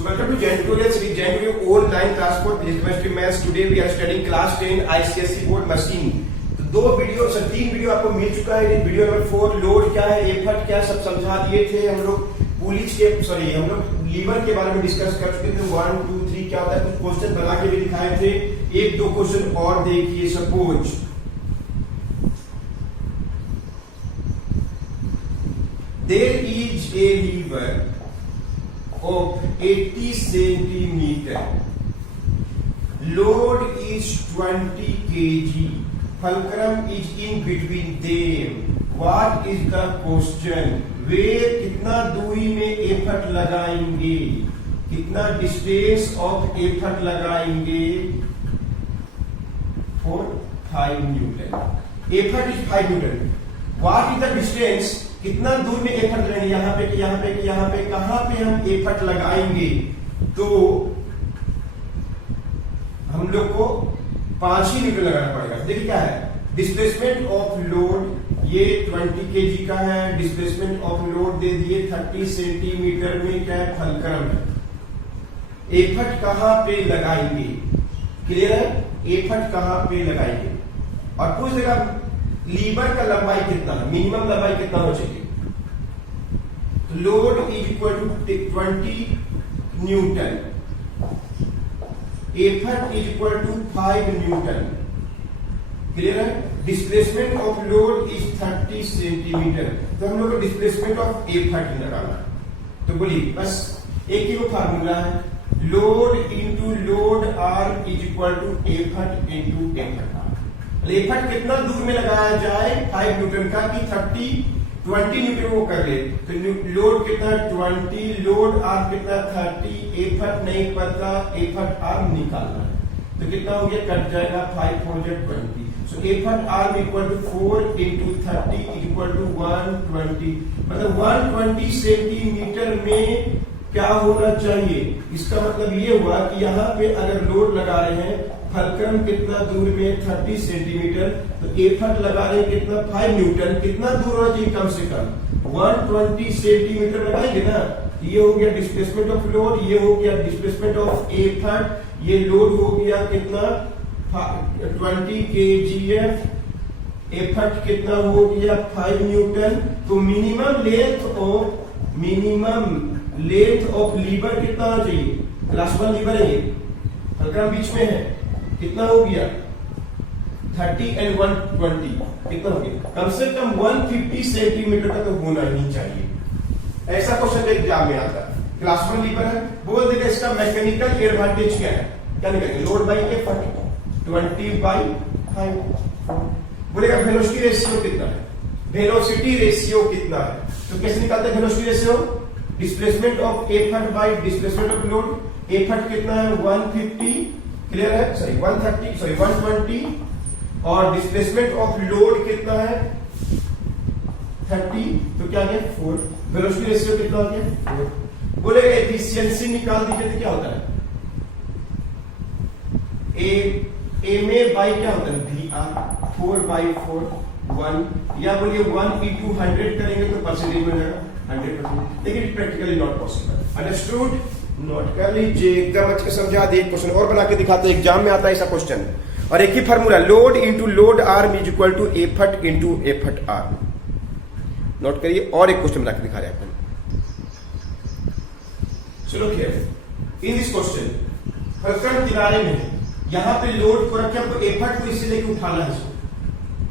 So welcome to Jain Tutorials with Jain Tutorial online class for chemistry maths. Today we are studying class 10 ICSE board machine. तो तीन video आपको मिल चुका है। Video number 4 load क्या है, effort क्या, सब समझा दिए थे हम लोग। हम लोग लीवर के बारे में डिस्कस कर चुके थे। 1 2 3 क्या होता है, कुछ क्वेश्चन बना के भी दिखाए थे। एक दो क्वेश्चन और देखिए। Suppose there is a lever of 80 centimeter. Load is 20 kg. Fulcrum is in between them. What is the question? वे कितना दूरी में एफर्ट लगाएंगे, कितना डिस्टेंस ऑफ एफर्ट लगाएंगे? 5 Newton. Effort is 5 Newton. What is the distance? कितना दूर में effort लगाएंगे? यहाँ पे यहाँ पे यहाँ पे कहां पे हम एफर्ट लगाएंगे? तो हम लोग को 5 ही न्यूटन लगाना पड़ेगा। देखिए क्या है, डिस्प्लेसमेंट ऑफ लोड ये 20 kg का है। डिस्प्लेसमेंट ऑफ लोड दे दिए 30 सेंटीमीटर में। क्या है, फलक्रम। एफर्ट कहां पे लगाएंगे? क्लियर है, एफर्ट कहां पे लगाएंगे? और पूछ देगा लीवर का लंबाई कितना है, मिनिमम लंबाई कितना हो चाहिए? Load is equal to 20 newton, effort is equal to 5 newton. Clear है। Displacement of load is 30 centimetre. तो हम लोग को डिस्प्लेसमेंट ऑफ एफर्ट लगाना। तो बोलिए, बस एक ही वो फार्मूला है, load into load R is equal to effort into effort R. Effort कितना दूर में लगाया जाए 5 न्यूटन का, कि 20 न्यूटन वो कर ले। तो लोड कितना 20, लोड आर कितना 30, एफर्ट नहीं पता, एफर्ट आर निकालना है। तो कितना हो गया, कट जाएगा 5 4 20। So effort are equal to 4 into 30 equal to 120। मतलब 120 सेंटीमीटर में क्या होना चाहिए? इसका मतलब ये हुआ कि यहाँ पे अगर लोड लगा रहे हैं, फलक्रम कितना दूर में 30 सेंटीमीटर, तो एफर्ट लगा रहे हैं कितना 5 न्यूटन। कितना दूर होना चाहिए? कम से कम 120 सेंटीमीटर लगाएंगे ना। ये हो गया डिस्प्लेसमेंट ऑफ लोड, ये हो गया डिस्प्लेसमेंट ऑफ एफर्ट। ये लोड हो गया कितना 20 kgf, एफर्ट कितना हो गया 5 न्यूटन। तो मिनिमम लेंथ ऑफ लीवर कितना होना चाहिए? क्लास 1 लीवर है, फलक्रम बीच में है। कितना हो गया 30 एंड 120, कितना हो गया? कम से कम 150 सेंटीमीटर का तो होना ही चाहिए। ऐसा क्वेश्चन एग्जाम में आता है। क्लास 1 लीवर है, बोल देगा इसका मैकेनिकल एडवांटेज क्या है? क्या निकालेंगे? Load by effort 20/5। बोलेगा वेलोसिटी रेशियो कितना है? वेलोसिटी रेशियो कितना है? तो कैसे निकालते हैं velocity ratio? Displacement of effort by displacement of load. Effort कितना है 150, क्लियर है, 120, और डिस्प्लेसमेंट ऑफ लोड कितना है 30। तो क्या गया 4। वेलोसिटी रेशियो कितना हो गया 4। बोलेगा एफिशिएंसी निकाल दीजिए। तो क्या होता है एम ए बाई क्या होता है VR 4/4 1, या बोलिए 1 into 100 करेंगे तो परसेंटेज में जाएगा 100%। लेकिन practically not possible. Understood? Note कर लीजिए, एकदम अच्छे समझा दिए। क्वेश्चन और बना के दिखाते हैं, एग्जाम में आता है ऐसा क्वेश्चन। और एक ही formula, load into load R is equal to effort into effort R. Note करिए। और एक क्वेश्चन बना के दिखा रहे हैं अपन। चलो here in this question, fulcrum किनारे में यहां पे लोड को रखे, हमको एफर्ट को इससे लेके उठाना है।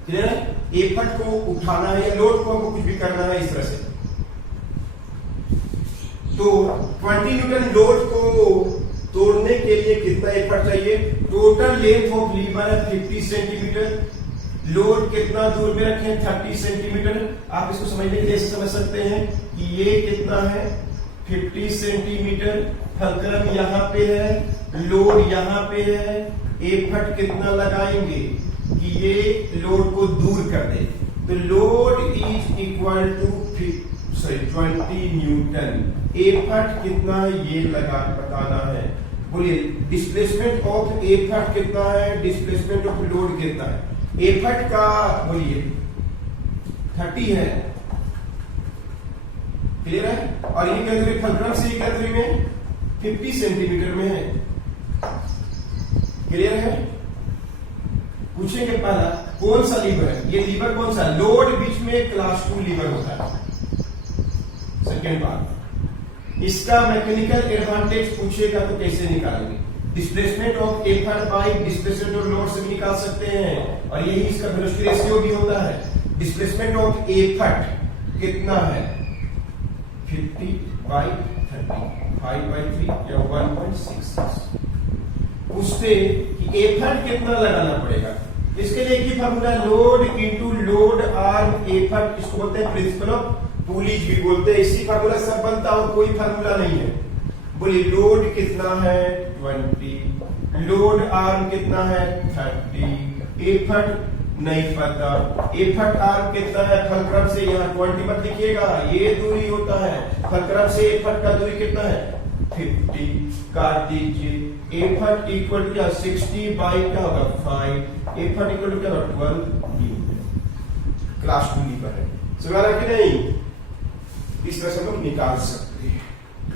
क्लियर है, एफर्ट को उठाना है या लोड को हमको कुछ भी करना है इस तरह से। तो 20 न्यूटन लोड को तोड़ने के लिए कितना एफर्ट चाहिए? टोटल लेंथ ऑफ लीवर है 50 सेंटीमीटर। लोड कितना दूर में रखें 30 सेंटीमीटर। आप इसको समझने के लिए ऐसे समझ सकते हैं कि ये कितना है 50 सेंटीमीटर। फलक्रम यहाँ पे है, लोड यहाँ पे है। एफर्ट कितना लगाएंगे कि ये लोड को दूर कर दे? तो load is equal to 20 newton. Effort कितना है ये बताना है। बोलिए डिस्प्लेसमेंट ऑफ एफर्ट कितना है, डिस्प्लेसमेंट ऑफ लोड कितना है? एफर्ट का बोलिए 30 है, क्लियर है। और ये कैटेगरी फलक्रम से कैटेगरी में 50 सेंटीमीटर में है। क्लियर है? पूछेंगे पहला कौन सा लीवर है, ये लीवर कौन सा, लोड बीच में क्लास 2 लीवर होता है। सेकेंड बात, इसका मैकेनिकल एडवांटेज पूछेगा तो कैसे निकालेंगे, displacement of effort bye displacement of load से भी निकाल सकते हैं, और यही इसका वेलोसिटी रेशियो भी होता है। डिस्प्लेसमेंट ऑफ एफर्ट कितना है, 50/30, 5/3 या 1.66। पूछते कि एफर्ट कितना लगाना पड़ेगा, इसके लिए एक ही formula, load into load arm effort, इसको बोलते हैं प्रिंसिपल ऑफ पुलीज भी बोलते हैं। इसी फार्मूला सब बनता और कोई फार्मूला नहीं है। बोलिए लोड कितना है 20, लोड आर्म कितना है 30, एफर्ट नहीं पता, एफर्ट आर्म कितना है, फलक्रम से यहाँ 20 मत लिखिएगा, ये दूरी होता है, फलक्रम से एफर्ट का दूरी कितना है 50, काट दीजिए। एफर्ट इक्वल टू क्या 60 बाई क्या होगा 5, एफर्ट इक्वल टू क्या होगा 12 न्यूटन। क्लास 2 लीवर है, समझ रहा कि नहीं? इस तरह से हम लोग निकाल सकते हैं,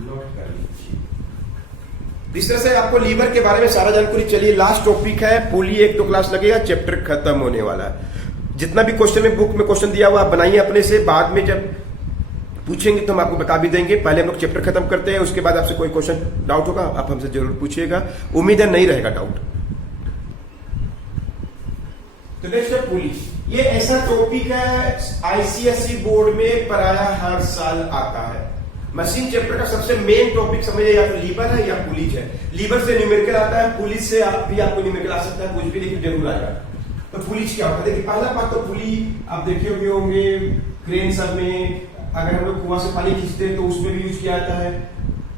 नोट कर लीजिए। इस तरह से आपको लीवर के बारे में सारा जानकारी। चलिए लास्ट टॉपिक है पुली, 1-2 क्लास लगेगा, चैप्टर खत्म होने वाला है। जितना भी क्वेश्चन में बुक में क्वेश्चन दिया हुआ आप बनाइए अपने से, बाद में जब पूछेंगे तो हम आपको बता भी देंगे। पहले हम लोग चैप्टर खत्म करते हैं, उसके बाद आपसे कोई क्वेश्चन डाउट होगा आप हमसे जरूर पूछिएगा, उम्मीद है नहीं रहेगा डाउट। तो नेक्स्ट है पुली, ये ऐसा टॉपिक है आईसीएसई बोर्ड में पढ़ाया हर साल आता है। मशीन चैप्टर का सबसे मेन टॉपिक समझिए, या तो लीवर है या पुलिस है। लीवर से न्यूमेरिकल आता है, पुलिस से आपको न्यूमेरिकल आ सकता है, कुछ भी लेकिन जरूर आएगा। तो पुलिस क्या होता है, देखिए पहला बात तो पुली आप देखे होंगे क्रेन सब में, अगर हम लोग कुआं से पानी खींचते हैं तो उसमें भी यूज किया जाता है।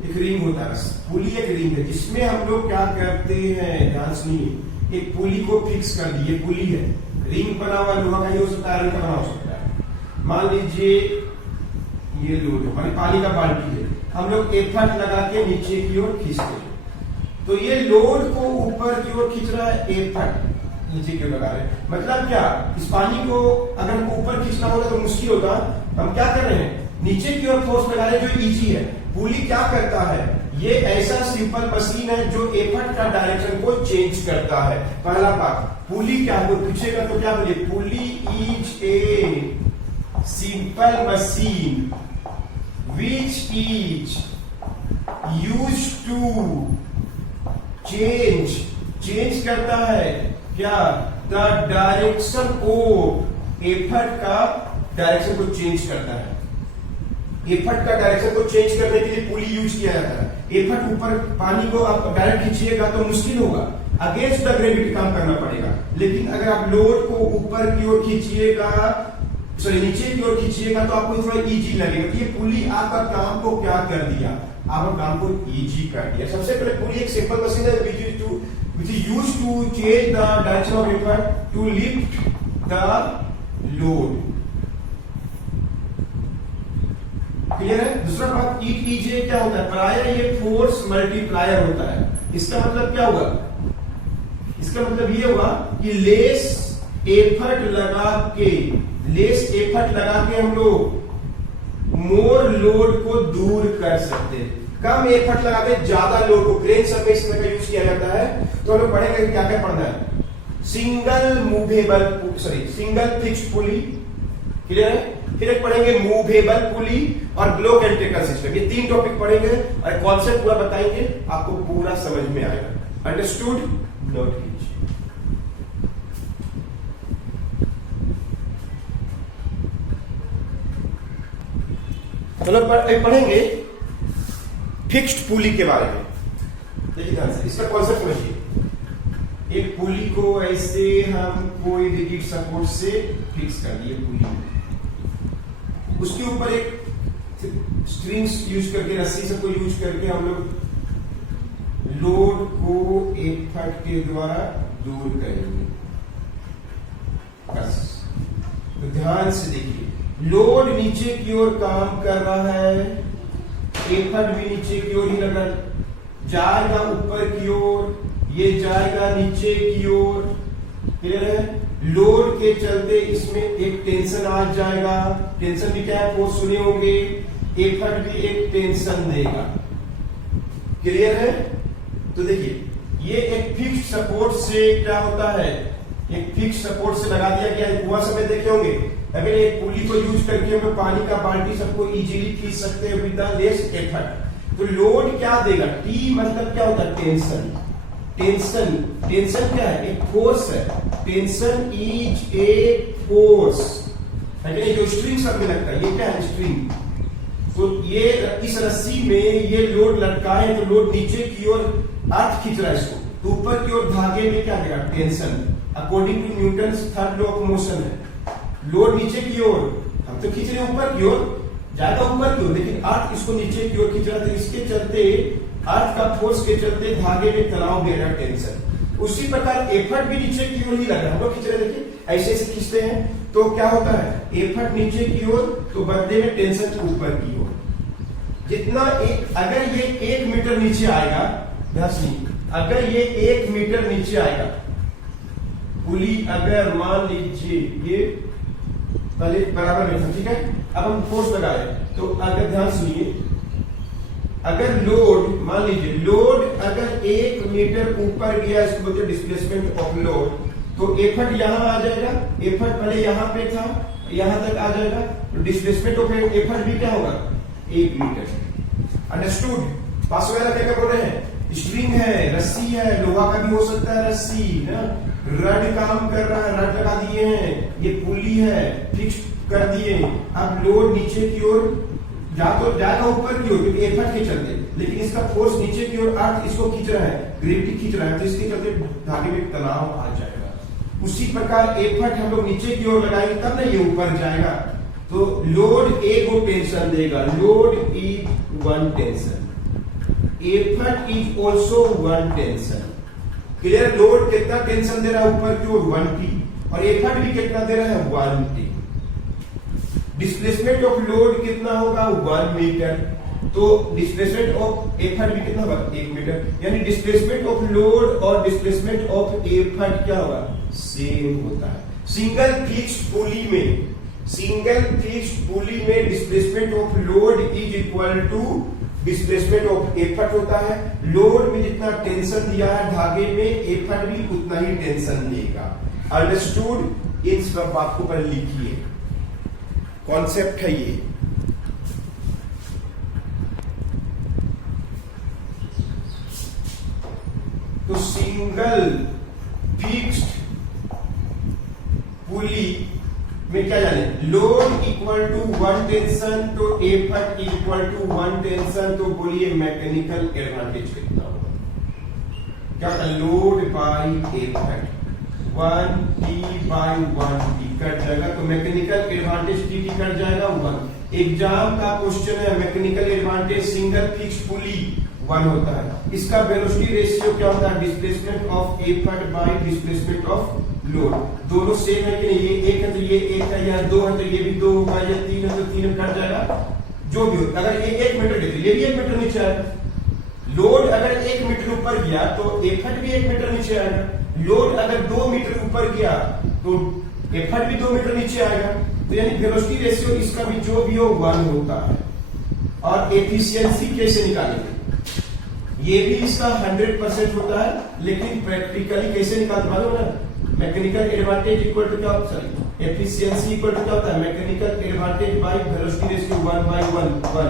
एक रिंग होता है, पुली एक रिंग है जिसमें हम लोग क्या करते हैं, ध्यान सुनिए, एक पुली को फिक्स कर दी, ये पुली है, रिंग बना हुआ लोहा का ही हो सकता है, आयरन का बना हो सकता है। मान लीजिए ये लोड है, हमारी पानी का बाल्टी है, हम लोग एफर्ट लगा के नीचे की ओर खींचते हैं, तो ये लोड को ऊपर की ओर खींच रहा है, एफर्ट नीचे की ओर लगा रहे हैं। मतलब क्या, इस पानी को अगर हमको ऊपर खींचना होगा तो मुश्किल होगा, हम क्या कर रहे हैं नीचे की ओर फोर्स लगा रहे हैं जो इजी है। पुली क्या करता है, ये ऐसा सिंपल मशीन है जो एफर्ट का डायरेक्शन को चेंज करता है। पहला बात, पुली क्या हो पूछेगा तो क्या बोले, pulley is a simple machine which is used to change करता है क्या, द डायरेक्शन ऑफ एफर्ट का डायरेक्शन को चेंज करता है। एफर्ट का डायरेक्शन को चेंज करने के लिए पुली यूज किया जाता है। एफर्ट ऊपर पानी को आप डायरेक्ट खींचिएगा तो मुश्किल होगा, अगेंस्ट द ग्रेविटी काम करना पड़ेगा। लेकिन अगर आप लोड को ऊपर की ओर खींचिएगा, सॉरी नीचे की ओर खींचिएगा तो आपको थोड़ा इजी लगेगा। तो ये पुली आपका काम को क्या कर दिया, आपका काम को इजी कर दिया। सबसे पहले पुली एक सिंपल मशीन है which is used to change the direction of effort to lift the load। Clear है? दूसरा बात, ईटीजे क्या होता है, प्राय ये फोर्स मल्टीप्लायर होता है। इसका मतलब क्या हुआ, इसका मतलब ये हुआ कि लेस एफर्ट लगा के हम लोग मोर लोड को दूर कर सकते हैं। कम एफर्ट लगा के ज्यादा लोड को, क्रेन सब में इस तरह का यूज किया जाता है। तो हम लोग पढ़ेंगे क्या क्या पढ़ना है, सिंगल फिक्स्ड पुली, क्लियर है? फिर एक पढ़ेंगे मूवेबल पुली और ब्लॉक एंड टेकल सिस्टम। ये 3 टॉपिक पढ़ेंगे और कॉन्सेप्ट पूरा बताएंगे, आपको पूरा समझ में आएगा। अंडरस्टूड? नोट कीजिए। चलो पढ़ेंगे फिक्स्ड पुली के बारे में। देखिए ध्यान से, इसका कॉन्सेप्ट समझिए। एक पुली को ऐसे हम कोई रिजिड सपोर्ट से फिक्स कर दिए पुली, उसके ऊपर एक स्ट्रिंग्स यूज करके, रस्सी सबको यूज करके हम लोग लोड को एफर्ट के द्वारा दूर करेंगे। बस तो ध्यान से देखिए, लोड नीचे की ओर काम कर रहा है, एफर्ट भी नीचे की ओर ही लग रहा है, जाएगा ऊपर की ओर, ये जाएगा नीचे की ओर, क्लियर है? लोड के चलते इसमें एक टेंशन आ जाएगा, टेंशन भी क्या है, फोर्स सुने होंगे, एफर्ट भी एक टेंशन देगा, क्लियर है? तो देखिए ये एक फिक्स सपोर्ट से क्या होता है, एक फिक्स सपोर्ट से लगा दिया गया है। कुआं समय देखे होंगे, अगर एक पुली को यूज करके हम पानी का बाल्टी सबको इजीली खींच सकते हैं विद द लेस एफर्ट। तो लोड क्या देगा, टी मतलब क्या होता है, टेंशन। टेंशन, टेंशन क्या है, एक फोर्स है। टेंशन इज ए फोर्स, जो स्ट्रिंग सब में लगता है, ये क्या है, स्ट्रिंग। तो ये इस रस्सी में ये लोड लटकाए तो लोड नीचे की ओर अर्थ खींच रहा है इसको, तो ऊपर की ओर धागे में क्या देगा, tension. According to Newton third law of motion है, लोड नीचे की ओर, हम तो खींच रहे हैं ऊपर की ओर, ज्यादा ऊपर की ओर, लेकिन अर्थ इसको नीचे की ओर खींच रहा था। इसके चलते अर्थ का फोर्स के चलते धागे में तनाव दे रहा, टेंशन। उसी प्रकार एफर्ट भी नीचे की ओर ही लग रहा है, हम लोग खींच रहे, देखिए ऐसे ऐसे खींचते हैं तो क्या होता है, एफर्ट नीचे की ओर तो बदले में टेंशन ऊपर की ओर। जितना अगर ये 1 मीटर नीचे आएगा, अगर ये 1 मीटर नीचे आएगा पुली, अगर मान लीजिए ये पहले बराबर में था, ठीक है, अब हम फोर्स लगाए तो अगर ध्यान सुनिए, अगर लोड मान लीजिए लोड अगर 1 मीटर ऊपर गया, इसको बोलते हैं डिस्प्लेसमेंट ऑफ लोड, तो एफर्ट यहां आ जाएगा, एफर्ट पहले यहां पे था, यहां तक आ जाएगा, तो डिस्प्लेसमेंट ऑफ एफर्ट भी क्या होगा, 1 मीटर। अंडरस्टूड? पास वगैरह क्या बोल रहे हैं, स्ट्रिंग है, रस्सी है, लोहा का भी हो सकता है रस्सी ना, रड काम कर रहा है, रड लगा दिए हैं, ये पुली है, फिक्स कर दिए। अब लोड नीचे की ओर तो जाएगा ऊपर की ओर क्योंकि एफर्ट के चलते, लेकिन इसका फोर्स नीचे की ओर अर्थ इसको खींच रहा है, ग्रेविटी खींच रहा है, तो इसके चलते धागे में तनाव आ जाएगा। उसी प्रकार एफर्ट हम लोग नीचे की ओर लगाएंगे तब ना ये ऊपर जाएगा। तो लोड ए को टेंशन देगा, load is 1 tension, effort is also 1 tension. Clear? Load कितना टेंशन दे रहा है ऊपर की ओर, 1 टी, और एफर्ट भी कितना दे रहा है, 1 टी। डिस्प्लेसमेंट ऑफ लोड कितना होगा, 1 मीटर, तो डिस्प्लेसमेंट ऑफ एफर्ट भी कितना होगा, 1 मीटर। यानी डिस्प्लेसमेंट ऑफ लोड और डिस्प्लेसमेंट ऑफ एफर्ट क्या होगा, सेम होता है। सिंगल फिक्स्ड पुली में displacement of load is equal to displacement of effort होता है। लोड में जितना टेंशन दिया है धागे में, एफर्ट भी उतना ही टेंशन देगा। अंडरस्टूड? इन सब बात को पर लिखिए, कॉन्सेप्ट है ये। तो सिंगल फिक्स्ड पुली में क्या जाने, लोड इक्वल टू 1 टेंशन तो एफर्ट इक्वल टू 1 टेंशन, तो बोलिए मैकेनिकल एडवांटेज कितना होगा, क्या होता है, load by effort 1 T by 1 T cut जाएगा, तो मैकेनिकल एडवांटेज टी कट जाएगा 1। एग्जाम का क्वेश्चन है, मैकेनिकल एडवांटेज सिंगल फिक्स्ड पुली 1 होता है। इसका वेलोसिटी रेशियो क्या होता है, displacement of effort by displacement of load. दोनों सेम है कि नहीं, ये 1 है तो ये 1 है, या 2 है तो ये भी 2 होगा, या 3 है तो 3 कट जाएगा, जो भी हो। अगर ये 1 मीटर के तो ये भी 1 मीटर नीचे आएगा। लोड अगर 1 मीटर ऊपर गया तो एफर्ट भी 1 मीटर नीचे आएगा। लोड अगर 2 मीटर ऊपर गया तो एफर्ट भी 2 मीटर नीचे आएगा। तो यानी वेलोसिटी रेशियो इसका भी जो भी हो 1 होता है। और एफिशिएंसी कैसे निकालेंगे, ये भी इसका 100% होता है, लेकिन प्रैक्टिकली कैसे निकालते मालूम ना, मैकेनिकल एडवांटेज इक्वल टू क्या होता है, एफिशिएंसी इक्वल टू क्या होता है, mechanical advantage by velocity ratio 1/1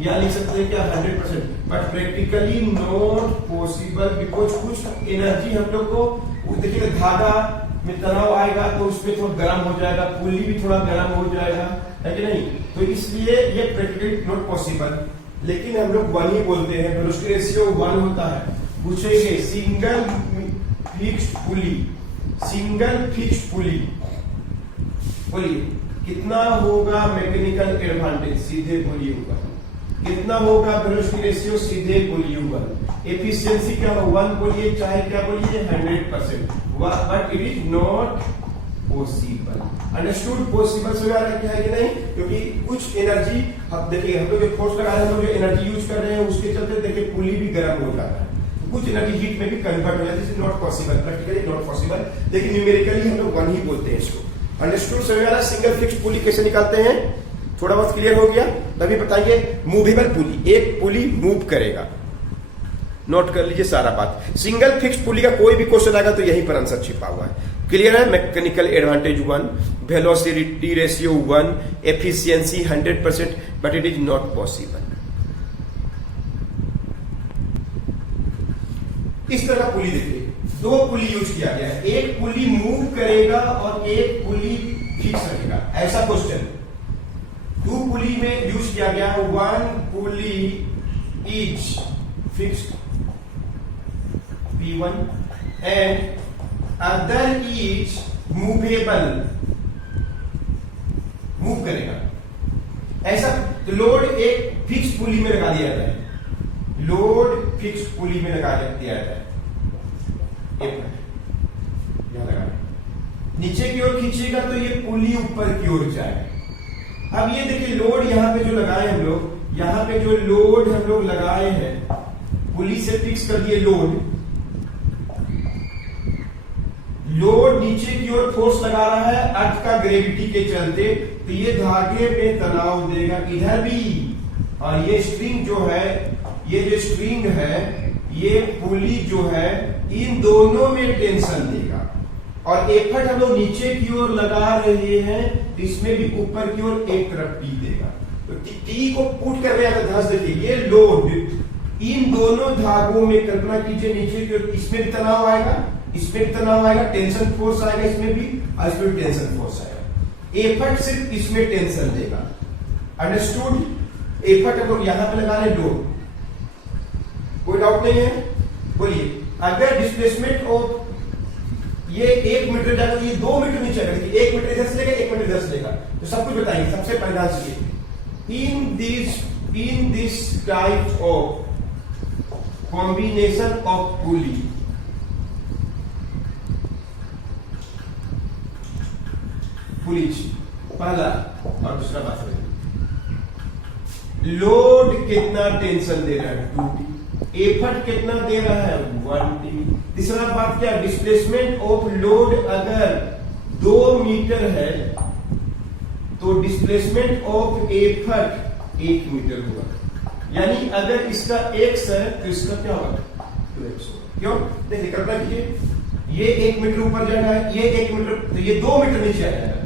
या लिख सकते हैं क्या 100%, but practically not possible because कुछ एनर्जी हम लोग को देखिए, धागा में तनाव आएगा तो उसमें थोड़ा गर्म हो जाएगा, पुली भी थोड़ा गर्म हो जाएगा, है कि नहीं, तो इसलिए ये प्रैक्टिकली नॉट पॉसिबल। लेकिन हम लोग 1 ही बोलते हैं, वेलोसिटी रेशियो 1 होता है। पूछेंगे सिंगल फिक्स्ड पुली बोलिए कितना होगा मैकेनिकल एडवांटेज, सीधे बोलिए होगा कितना होगा, वेलोसिटी रेशियो सीधे बोलिए होगा, एफिशिएंसी क्या होगा 1 बोलिए, चाहे क्या बोलिए 100%, but it is not possible. Understood? Possible से क्या है कि नहीं, क्योंकि कुछ एनर्जी अब देखिए हम लोग जो फोर्स लगा रहे हैं, हम लोग जो एनर्जी यूज कर रहे हैं उसके चलते देखिए पुली भी गर्म हो जाता है, तो कुछ एनर्जी हीट में भी कन्वर्ट हो जाती है, not possible, practically not possible, लेकिन न्यूमेरिकली हम लोग 1 ही बोलते हैं इसको। अंडरस्टूड? समझ आ रहा? सिंगल फिक्स्ड पुली कैसे निकालते हैं, थोड़ा बहुत क्लियर हो गया। तभी बताइए मूवेबल पुली, एक पुली मूव करेगा, नोट कर लीजिए सारा बात। सिंगल फिक्स्ड पुली का कोई भी क्वेश्चन आएगा तो यहीं पर आंसर छिपा हुआ है। क्लियर है? Mechanical advantage 1, velocity ratio 1, efficiency 100%, but it is not possible. इस तरह का पुली देखिए, दो पुली यूज किया गया है, एक पुली मूव करेगा और एक पुली फिक्स रहेगा, ऐसा क्वेश्चन। 2 पुली में यूज किया गया, 1 pulley is fixed P1 and other is movable, move करेगा ऐसा। तो लोड एक फिक्स पुली में लगा दिया जाता है, लोड फिक्स पुली में लगा दिया जाता है, यहां लगा, नीचे की ओर खींचेगा तो ये पुली ऊपर की ओर जाएगा। अब ये देखिए लोड यहां पे जो लगाए हम लोग, यहां पे जो लोड हम लोग लगाए हैं, पुली से फिक्स कर दिए लोड, लोड नीचे की ओर फोर्स लगा रहा है अर्थ का ग्रेविटी के चलते, तो ये धागे पे तनाव देगा इधर भी, और ये स्ट्रिंग जो है, ये जो स्ट्रिंग है, ये पुली जो है, इन दोनों में टेंशन देगा। और एफर्ट हम लोग नीचे की ओर लगा रहे हैं तो इसमें भी ऊपर की ओर एक तरफ टी देगा। तो टी को पुट कर रहे हैं, ध्यान से देखिए, ये लोड इन दोनों धागों में, कल्पना कीजिए नीचे की ओर, इसमें भी तनाव आएगा, इसमें भी तनाव आएगा, टेंशन फोर्स आएगा इसमें भी, और इसमें भी टेंशन फोर्स आएगा। एफर्ट सिर्फ इसमें टेंशन देगा, अंडरस्टूड? एफर्ट हम लोग यहां पे लगा रहे लोड, कोई डाउट नहीं है? बोलिए, अगर डिस्प्लेसमेंट ऑफ ये 1 मीटर जाएगा तो ये 2 मीटर नीचे आएगा, 1 मीटर इधर से लेगा, 1 मीटर इधर से लेगा, तो सब कुछ बताएंगे। सबसे पहले ध्यान से, in this type of combination of pulley, police पहला और दूसरा बात करें, लोड कितना टेंशन दे रहा है 2T, एफर्ट कितना दे रहा है 1T। तीसरा बात क्या, डिस्प्लेसमेंट ऑफ लोड अगर 2 मीटर है तो डिस्प्लेसमेंट ऑफ एफर्ट 1 मीटर होगा, यानी अगर इसका x है तो इसका क्या होगा 2x होगा। क्यों? देखिए, कल्पना कीजिए, ये 1 मीटर ऊपर जाना है, ये 1 मीटर, तो ये 2 मीटर नीचे आ जाएगा।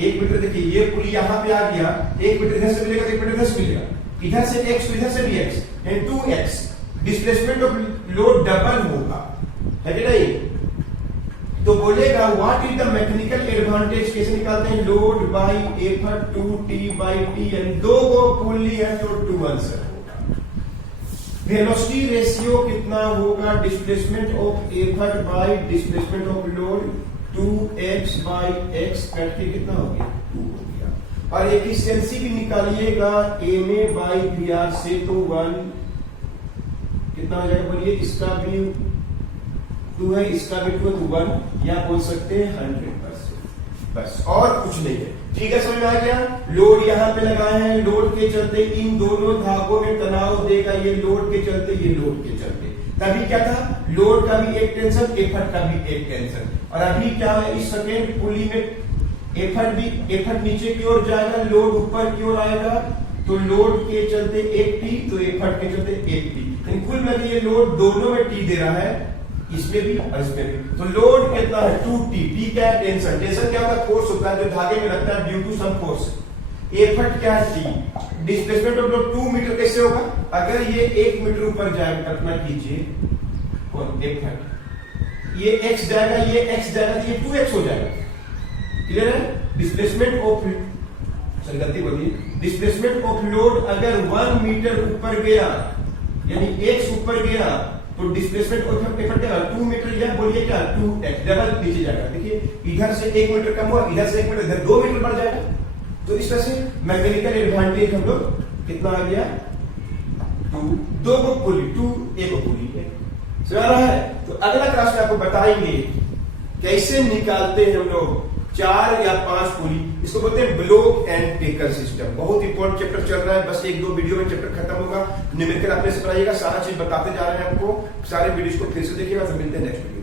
1 मीटर, देखिए ये पुली यहां पे आ गया, 1 मीटर इधर से मिलेगा तो 1 मीटर इधर से मिलेगा, इधर से x तो इधर से भी x, यानी 2x। Displacement of load double होगा, है कि नहीं? तो बोलेगा what is the mechanical advantage, कैसे निकालते हैं, load by effort 2T by T, यानी 2 को पुली है तो 2 आंसर होगा। वेलोसिटी रेशियो कितना होगा, displacement of effort by displacement of load, 2x by x करके कितना हो गया 2 हो गया। और एफिशिएंसी भी निकालिएगा ma बाई VR से, तो 1 कितना हो जाएगा, बोलिए, इसका भी 2 है, इसका भी 2 है, तो 1, या बोल सकते हैं 100%, बस और कुछ नहीं है। ठीक है, समझ में आ गया? लोड यहां पे लगाए हैं, लोड के चलते इन दोनों धागों में तनाव देगा, ये लोड के चलते, ये लोड के चलते। तभी क्या था, लोड का भी एक टेंशन, एफर्ट का भी एक टेंशन। और अभी क्या है, इस सेकेंड पुली में एफर्ट नीचे की ओर जाएगा, लोड ऊपर की ओर आएगा, तो लोड के चलते 1T, तो एफर्ट के चलते 1T, कुल मिला ये लोड दोनों में T दे रहा है, इसमें भी और इसमें भी। तो लोड कितना है 2T, T क्या है, टेंशन, टेंशन क्या होता है, फोर्स होता है जो धागे में लगता है due to some force. Effort क्या है T, displacement of load 2 metre कैसे होगा, अगर ये 1 मीटर ऊपर जाएगा, कल्पना कीजिए, कौन एफर्ट, ये x जाएगा, ये x जाएगा, तो ये 2x हो जाएगा। क्लियर है? डिस्प्लेसमेंट ऑफ, सॉरी गलती बोलिए, डिस्प्लेसमेंट ऑफ लोड अगर 1 मीटर ऊपर गया, यानी x ऊपर गया, तो डिस्प्लेसमेंट ऑफ एफर्ट क्या 2 मीटर, या बोलिए क्या 2x, डबल नीचे जाएगा। देखिए, इधर से 1 मीटर कम हुआ, इधर से 1 मीटर, इधर 2 मीटर बढ़ जाएगा। तो इस तरह से मैकेनिकल एडवांटेज हम लोग कितना आ गया 2 को पुली, 2 1 को पुली है। समझ रहा है? तो अगला क्लास में आपको बताएंगे कैसे निकालते हैं हम लोग 4 या 5 पुली, इसको बोलते हैं ब्लॉक एंड टेकर सिस्टम। बहुत इंपॉर्टेंट चैप्टर चल रहा है, बस 1-2 वीडियो में चैप्टर खत्म होगा। न्यूमेरिकल अपने से कराइएगा, सारा चीज बताते जा रहे हैं आपको, सारे वीडियोस को फिर से देखिएगा। तो मिलते हैं नेक्स्ट वीडियो।